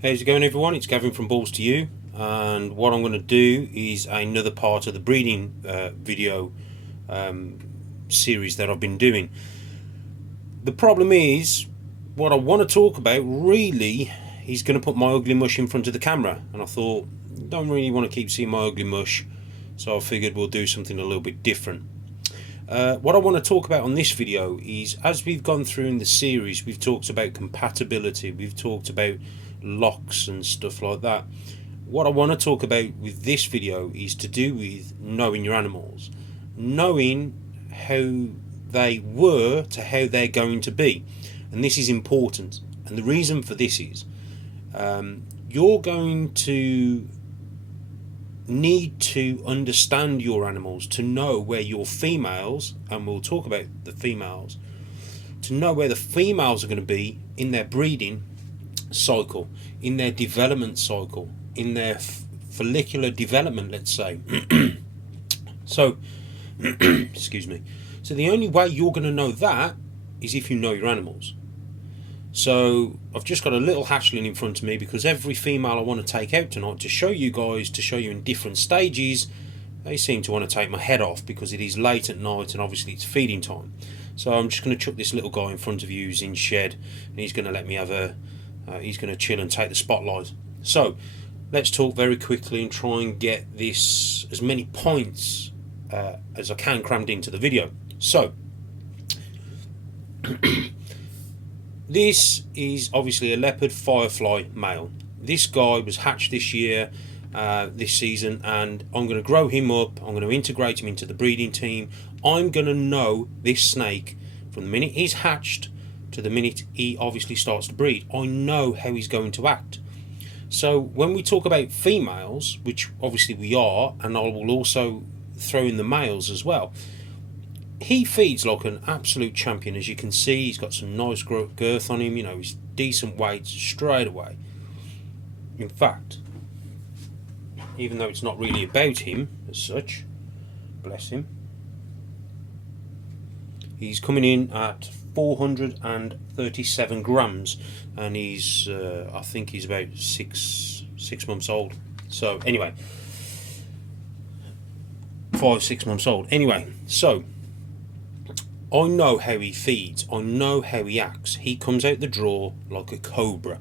How's it going, everyone? It's Gavin from Balls to You, and what I'm going to do is another part of the breeding video series that I've been doing. The problem is, what I want to talk about really is going to put my ugly mush in front of the camera, and I thought, don't really want to keep seeing my ugly mush, so I figured we'll do something a little bit different. What I want to talk about on this video is, as we've gone through in the series, we've talked about compatibility, we've talked about locks and stuff like that. What I want to talk about with this video is to do with knowing your animals, knowing how they were to how they're going to be. And this is important, and the reason for this is you're going to need to understand your animals to know where your females, and we'll talk about the females, to know where the females are going to be in their breeding cycle, in their development cycle, in their follicular development, let's say. So excuse me. So the only way you're going to know that is if you know your animals. So I've just got a little hatchling in front of me because every female I want to take out tonight to show you guys, to show you in different stages, they seem to want to take my head off because it is late at night and obviously it's feeding time. So I'm just going to chuck this little guy in front of you who's in shed, and he's going to let me have a he's going to chill and take the spotlight. So let's talk very quickly and try and get this as many points as I can crammed into the video. So this is obviously a leopard firefly male. This guy was hatched this year, this season, and I'm going to grow him up. I'm going to integrate him into the breeding team. I'm going to know this snake from the minute he's hatched to the minute he obviously starts to breed. I know how he's going to act. So when we talk about females, which obviously we are, and I will also throw in the males as well, he feeds like an absolute champion. As you can see, he's got some nice girth on him, you know, he's decent weight straight away. In fact, even though it's not really about him as such, bless him, he's coming in at 437 grams, and he's I think he's about six months old. So anyway, 5-6 months old. Anyway, so I know how he feeds, I know how he acts. He comes out the drawer like a cobra.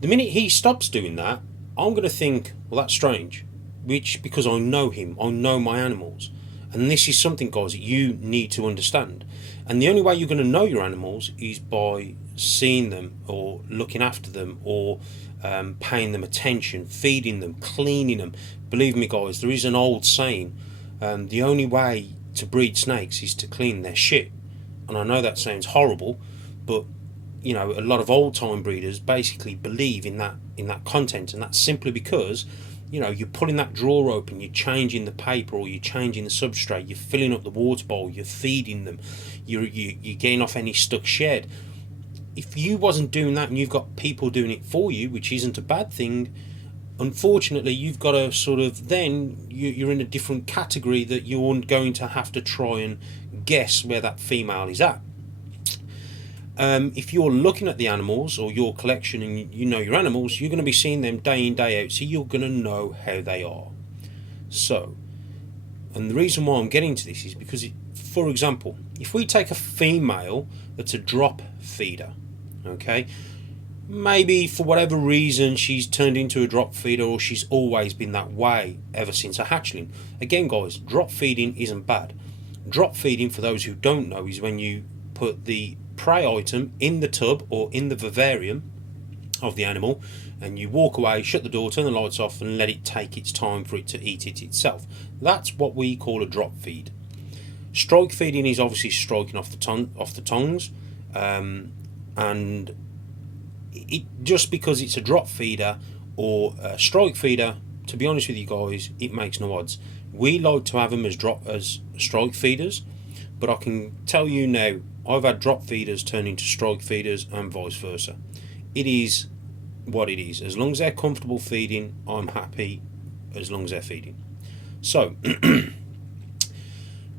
The minute he stops doing that, I'm going to think, well, that's strange, because I know him, I know my animals. And this is something, guys, that you need to understand. And the only way you're going to know your animals is by seeing them, or looking after them, or paying them attention, feeding them, cleaning them. Believe me, guys, there is an old saying, the only way to breed snakes is to clean their shit. And I know that sounds horrible, but you know, a lot of old time breeders basically believe in that content, and that's simply because, you know, you're pulling that drawer open, you're changing the paper, or you're changing the substrate, you're filling up the water bowl, you're feeding them, you're getting off any stuck shed. If you wasn't doing that and you've got people doing it for you, which isn't a bad thing, unfortunately you've got to sort of, then you're in a different category that you're going to have to try and guess where that female is at. If you're looking at the animals or your collection and you know your animals, you're going to be seeing them day in, day out, so you're going to know how they are. So, and the reason why I'm getting to this is because, for example, if we take a female that's a drop feeder, okay, maybe for whatever reason she's turned into a drop feeder, or she's always been that way ever since a hatchling. Again, guys, drop feeding isn't bad. Drop feeding, for those who don't know, is when you put the prey item in the tub or in the vivarium of the animal, and you walk away, shut the door, turn the lights off, and let it take its time for it to eat it itself. That's what we call a drop feed. Strike feeding is obviously striking off the tongues, and it, just because it's a drop feeder or a strike feeder, to be honest with you guys, it makes no odds. We like to have them as strike feeders, but I can tell you now, I've had drop feeders turn into strike feeders and vice versa. It is what it is. As long as they're comfortable feeding, I'm happy as long as they're feeding. So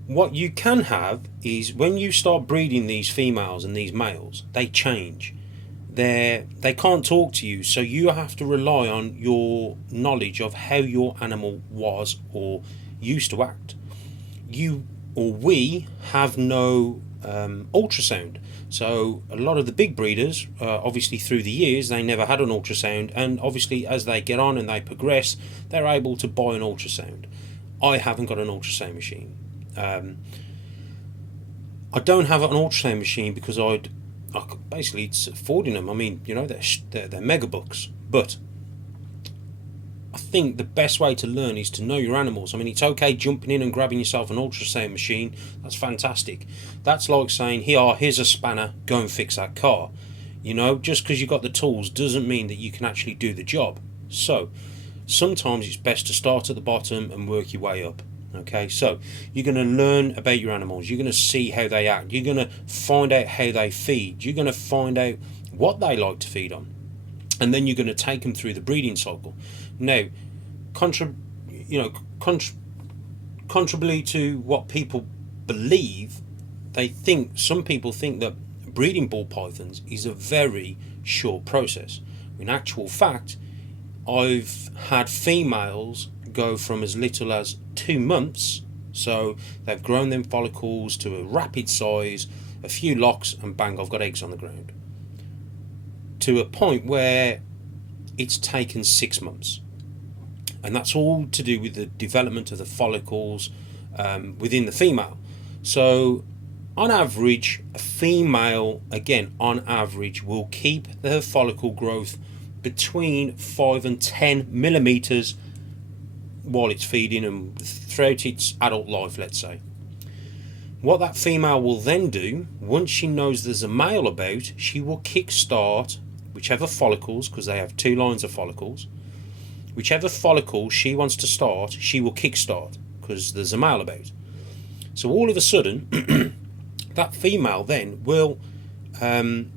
what you can have is, when you start breeding these females and these males, they change. they can't talk to you, so you have to rely on your knowledge of how your animal was or used to act. You or we have no ultrasound. So a lot of the big breeders, obviously through the years, they never had an ultrasound, and obviously as they get on and they progress, they're able to buy an ultrasound. I haven't got an ultrasound machine. I don't have an ultrasound machine because basically it's affording them. I mean, they're mega bucks, but I think the best way to learn is to know your animals. I mean, it's okay jumping in and grabbing yourself an ultrasound machine. That's fantastic. That's like saying, here's a spanner, go and fix that car. Just because you've got the tools doesn't mean that you can actually do the job. So sometimes it's best to start at the bottom and work your way up. Okay, so you're going to learn about your animals. You're going to see how they act. You're going to find out how they feed. You're going to find out what they like to feed on. And then you're going to take them through the breeding cycle. Now, contrary to what people believe, some people think that breeding ball pythons is a very short process. In actual fact, I've had females go from as little as 2 months, so they've grown them follicles to a rapid size, a few locks, and bang, I've got eggs on the ground, to a point where it's taken 6 months. And that's all to do with the development of the follicles within the female. So on average, a female, again, on average, will keep her follicle growth between 5 and 10 millimeters while it's feeding and throughout its adult life, let's say. What that female will then do, once she knows there's a male about, she will kickstart whichever follicles, because they have 2 lines of follicles, whichever follicle she wants to start, she will kickstart because there's a male about. So all of a sudden, that female then will when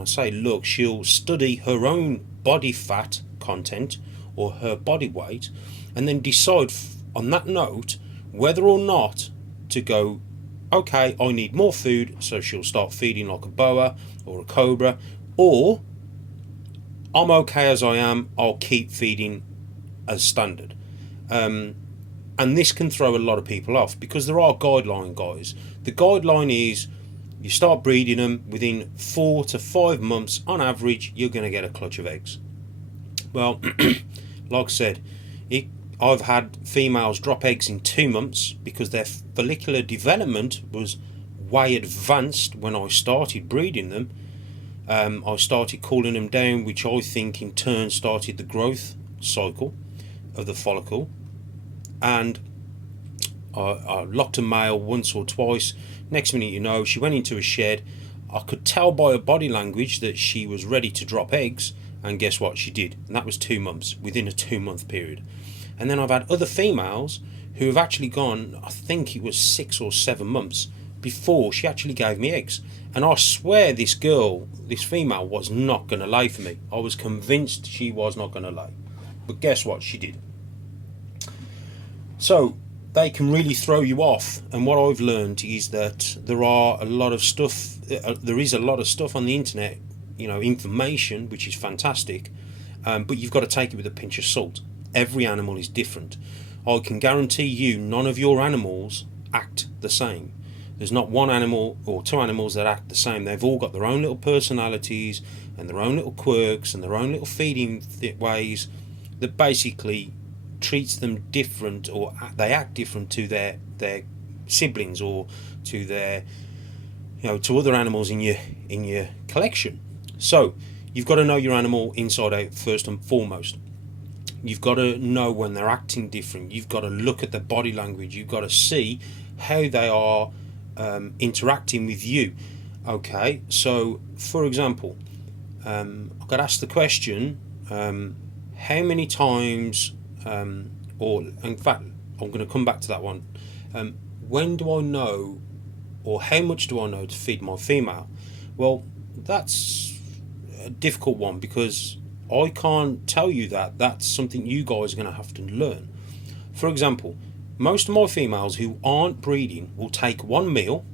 I say look, she'll study her own body fat content or her body weight, and then decide on that note whether or not to go, okay, I need more food, so she'll start feeding like a boa or a cobra, or I'm okay as I am, I'll keep feeding as standard. And this can throw a lot of people off because there are guideline guys. The guideline is you start breeding them within 4 to 5 months on average, you're going to get a clutch of eggs. Well, like I said, I've had females drop eggs in 2 months because their follicular development was way advanced when I started breeding them. I started cooling them down, which I think in turn started the growth cycle of the follicle, and I locked a male once or twice. Next minute you know, she went into a shed. I could tell by her body language that she was ready to drop eggs, and guess what, she did, and that was 2 months, within a 2 month period. And then I've had other females who have actually gone, I think it was 6 or 7 months before she actually gave me eggs. And I swear this female was not going to lay for me. I was convinced she was not going to lay. But guess what? She did. So they can really throw you off. And what I've learned is that there is a lot of stuff on the internet, information, which is fantastic. But you've got to take it with a pinch of salt. Every animal is different. I can guarantee you none of your animals act the same. There's not one animal or 2 animals that act the same. They've all got their own little personalities and their own little quirks and their own little feeding ways that basically treats them different, or they act different to their siblings or to their to other animals in your collection. So you've got to know your animal inside out first and foremost. You've got to know when they're acting different. You've got to look at their body language. You've got to see how they are interacting with you. Okay, so for example, I got asked the question, how many times, or in fact, I'm going to come back to that one. When do I know, or how much do I know to feed my female? Well, that's a difficult one because I can't tell you that. That's something you guys are going to have to learn. For example, most of my females who aren't breeding will take one meal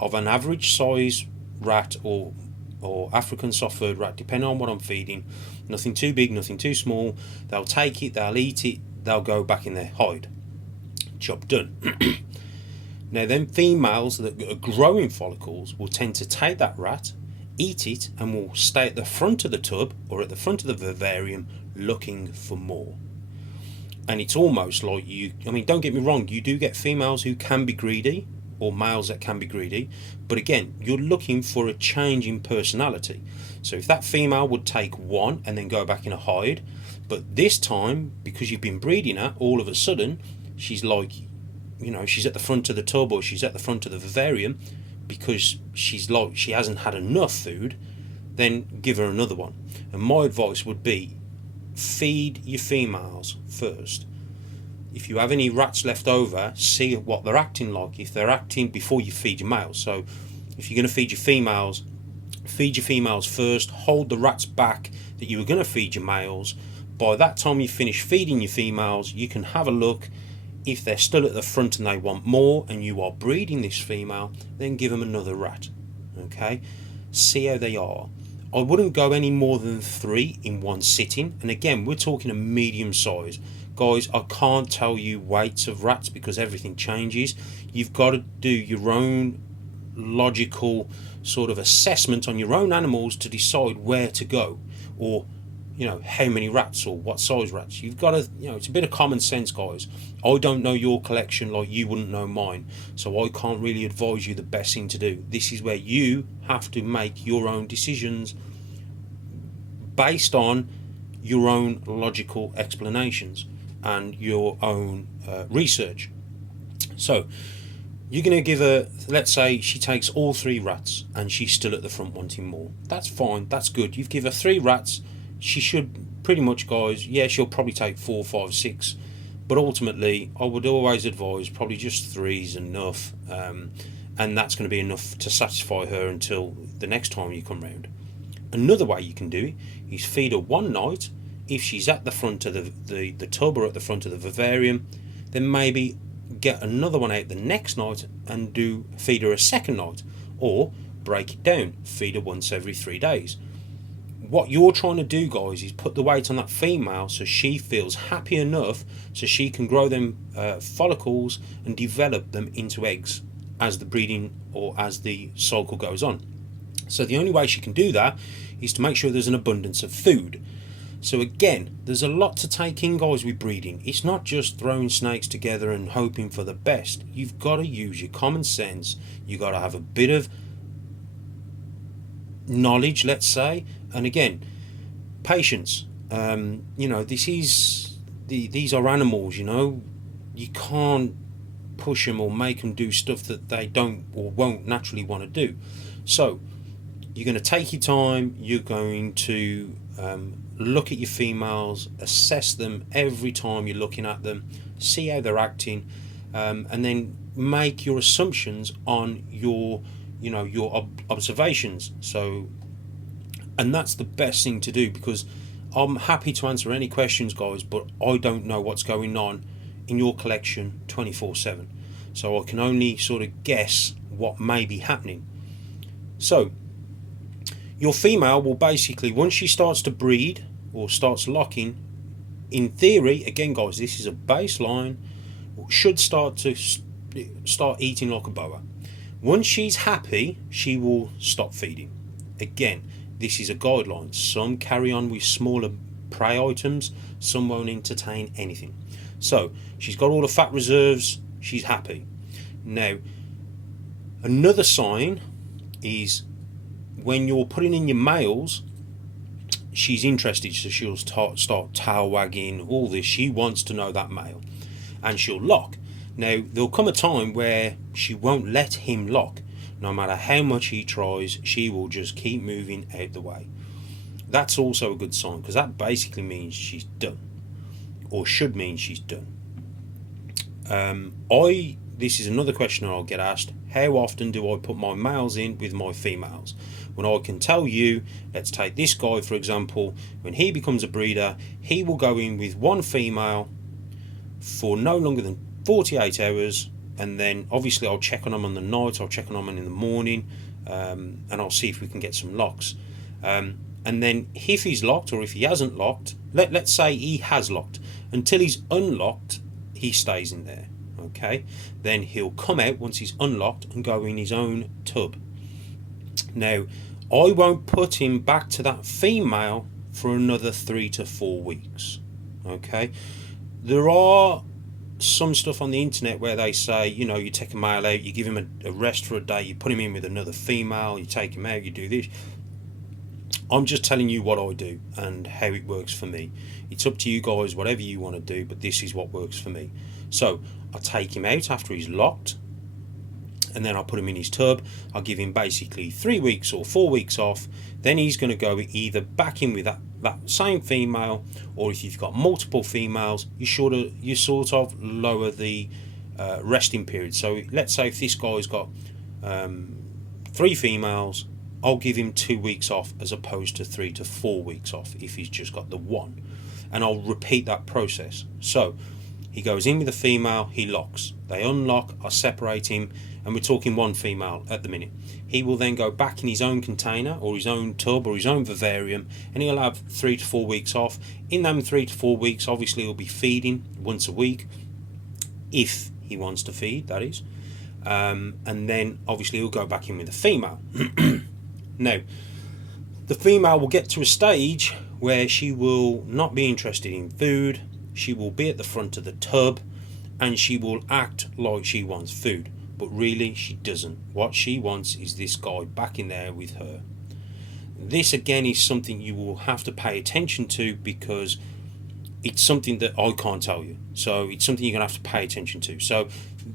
of an average size rat or or African soft-furred rat, depending on what I'm feeding. Nothing too big, nothing too small. They'll take it, they'll eat it, they'll go back in their hide. Job done. Now, them females that are growing follicles will tend to take that rat, eat it, and will stay at the front of the tub or at the front of the vivarium looking for more. And it's almost like don't get me wrong, you do get females who can be greedy, or males that can be greedy, but again, you're looking for a change in personality. So if that female would take one and then go back in a hide, but this time, because you've been breeding her, all of a sudden she's like, she's at the front of the tub or she's at the front of the vivarium because she hasn't had enough food, then give her another one. And my advice would be, feed your females first. If you have any rats left over, see what they're acting like. If they're acting before you feed your males. So if you're going to feed your females first, hold the rats back that you were going to feed your males. By that time you finish feeding your females, you can have a look. If they're still at the front and they want more and you are breeding this female, then give them another rat. Okay, see how they are. I wouldn't go any more than 3 in one sitting, and again, we're talking a medium size. Guys, I can't tell you weights of rats because everything changes. You've got to do your own logical sort of assessment on your own animals to decide where to go, or how many rats or what size rats. You've got to, it's a bit of common sense, guys. I don't know your collection like you wouldn't know mine, so I can't really advise you the best thing to do. This is where you have to make your own decisions based on your own logical explanations and your own research. So you're going to give her, let's say she takes all 3 rats and she's still at the front wanting more. That's fine, that's good. You've given her 3 rats. She should pretty much, guys, she'll probably take 4, 5, 6, but ultimately I would always advise probably just 3 is enough, and that's going to be enough to satisfy her until the next time you come round. Another way you can do it is feed her one night. If she's at the front of the tub or at the front of the vivarium, then maybe get another one out the next night and feed her a second night, or break it down, feed her once every 3 days. What you're trying to do, guys, is put the weight on that female so she feels happy enough so she can grow them follicles and develop them into eggs as the breeding or as the cycle goes on. So the only way she can do that is to make sure there's an abundance of food. So again, there's a lot to take in, guys, with breeding. It's not just throwing snakes together and hoping for the best. You've got to use your common sense. You've got to have a bit of knowledge, let's say, and again, patience. These are animals. You can't push them or make them do stuff that they don't or won't naturally want to do. So you're going to take your time. You're going to look at your females, assess them every time you're looking at them, see how they're acting, and then make your assumptions on your observations. So, and that's the best thing to do, because I'm happy to answer any questions, guys, but I don't know what's going on in your collection 24/7, so I can only sort of guess what may be happening. So your female will basically, once she starts to breed or starts locking, in theory, again, guys, this is a baseline, should start eating like a boa. Once she's happy, she will stop feeding. Again, this is a guideline. Some carry on with smaller prey items, some won't entertain anything. So she's got all the fat reserves, she's happy. Now, another sign is when you're putting in your males, she's interested, so she'll start tail wagging, all this. She wants to know that male, and she'll lock. Now, there'll come a time where she won't let him lock. No matter how much he tries, she will just keep moving out the way. That's also a good sign, because that basically means she's done, or should mean she's done. This is another question I'll get asked: how often do I put my males in with my females? When I can tell you, let's take this guy for example, when he becomes a breeder, he will go in with one female for no longer than 48 hours, and then obviously I'll check on him on the night, I'll check on him in the morning, and I'll see if we can get some locks. And then if he's locked, or if he hasn't locked, let's say he has locked, until he's unlocked, he stays in there. Okay, then he'll come out once he's unlocked and go in his own tub. Now, I won't put him back to that female for another 3 to 4 weeks. Okay, there are some stuff on the internet where they say, you know, you take a male out, you give him a rest for a day, you put him in with another female, you take him out, you do this. I'm just telling you what I do and how it works for me. It's up to you guys, whatever you want to do, but this is what works for me. So I take him out after he's locked, and then I put him in his tub. I'll give him basically 3 weeks or 4 weeks off. Then he's going to go either back in with that same female, or if you've got multiple females, you sort of lower the resting period. So let's say if this guy's got 3 females, I'll give him 2 weeks off as opposed to 3 to 4 weeks off if he's just got the one, and I'll repeat that process. So he goes in with a female, he locks, they unlock, I separate him, and we're talking 1 female at the minute. He will then go back in his own container or his own tub or his own vivarium, and he'll have 3 to 4 weeks off. In them 3 to 4 weeks, obviously he'll be feeding once a week, if he wants to feed, that is, and then obviously he'll go back in with a female. Now, the female will get to a stage where she will not be interested in food, she will be at the front of the tub, and she will act like she wants food, but really she doesn't. What she wants is this guy back in there with her. This again is something you will have to pay attention to, because it's something that I can't tell you. So it's something you're going to have to pay attention to. So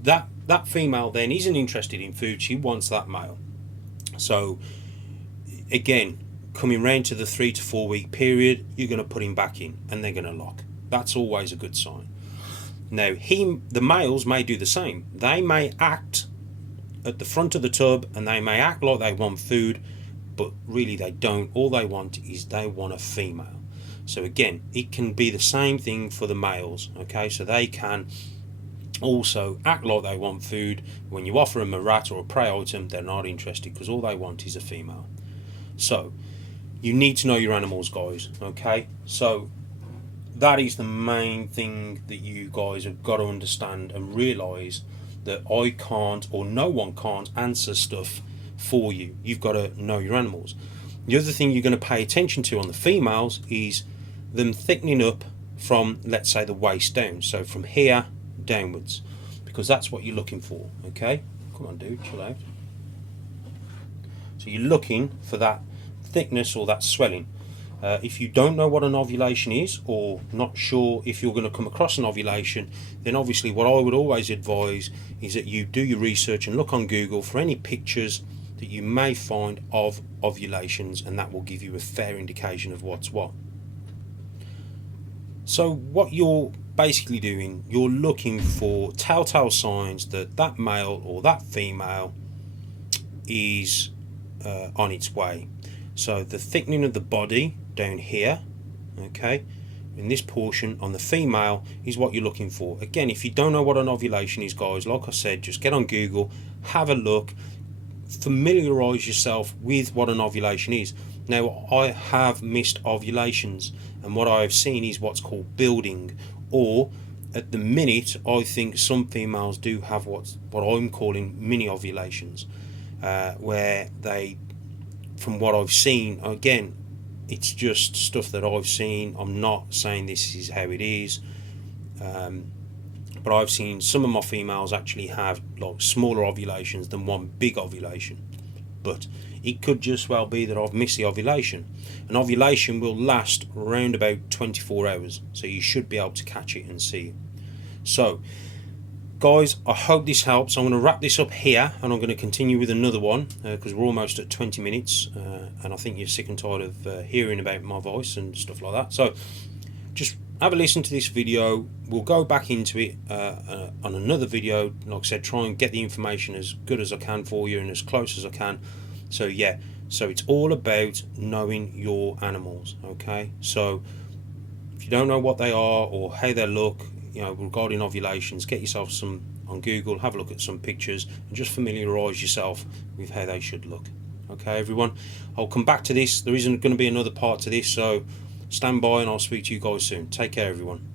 that female then isn't interested in food, she wants that male. So again, coming round to the 3 to 4 week period, you're going to put him back in and they're going to lock. That's always a good sign. Now, the males may do the same. They may act at the front of the tub and they may act like they want food, but really they don't. All they want is they want a female. So again, it can be the same thing for the males. Okay, so they can also act like they want food. When you offer them a rat or a prey item, they're not interested because all they want is a female. So you need to know your animals, guys. Okay, so that is the main thing that you guys have got to understand and realise, that I can't, or no one can't, answer stuff for you. You've got to know your animals. The other thing you're going to pay attention to on the females is them thickening up from, let's say, the waist down. So from here downwards, because that's what you're looking for. Okay, come on dude, chill out. So you're looking for that thickness or that swelling. If you don't know what an ovulation is, or not sure if you're going to come across an ovulation, then obviously what I would always advise is that you do your research and look on Google for any pictures that you may find of ovulations, and that will give you a fair indication of what's what. So what you're basically doing, you're looking for telltale signs that that male or that female is on its way. So the thickening of the body down here, okay, in this portion on the female, is what you're looking for. Again, if you don't know what an ovulation is, guys, like I said, just get on Google, have a look, familiarise yourself with what an ovulation is. Now, I have missed ovulations, and what I have seen is what's called building, or at the minute I think some females do have what I'm calling mini ovulations, where they, from what I've seen, again, it's just stuff that I've seen. I'm not saying this is how it is, but I've seen some of my females actually have like smaller ovulations than one big ovulation. But it could just well be that I've missed the ovulation. An ovulation will last around about 24 hours, so you should be able to catch it and see it. So guys, I hope this helps. I'm going to wrap this up here, and I'm going to continue with another one, because we're almost at 20 minutes, and I think you're sick and tired of hearing about my voice and stuff like that. So just have a listen to this video. We'll go back into it on another video. Like I said, try and get the information as good as I can for you and as close as I can. So yeah, so it's all about knowing your animals. Okay, so if you don't know what they are or how they look, you know, regarding ovulations, get yourself some on Google, have a look at some pictures, and just familiarise yourself with how they should look. Okay, everyone, I'll come back to this. There isn't going to be another part to this, so stand by and I'll speak to you guys soon. Take care, everyone.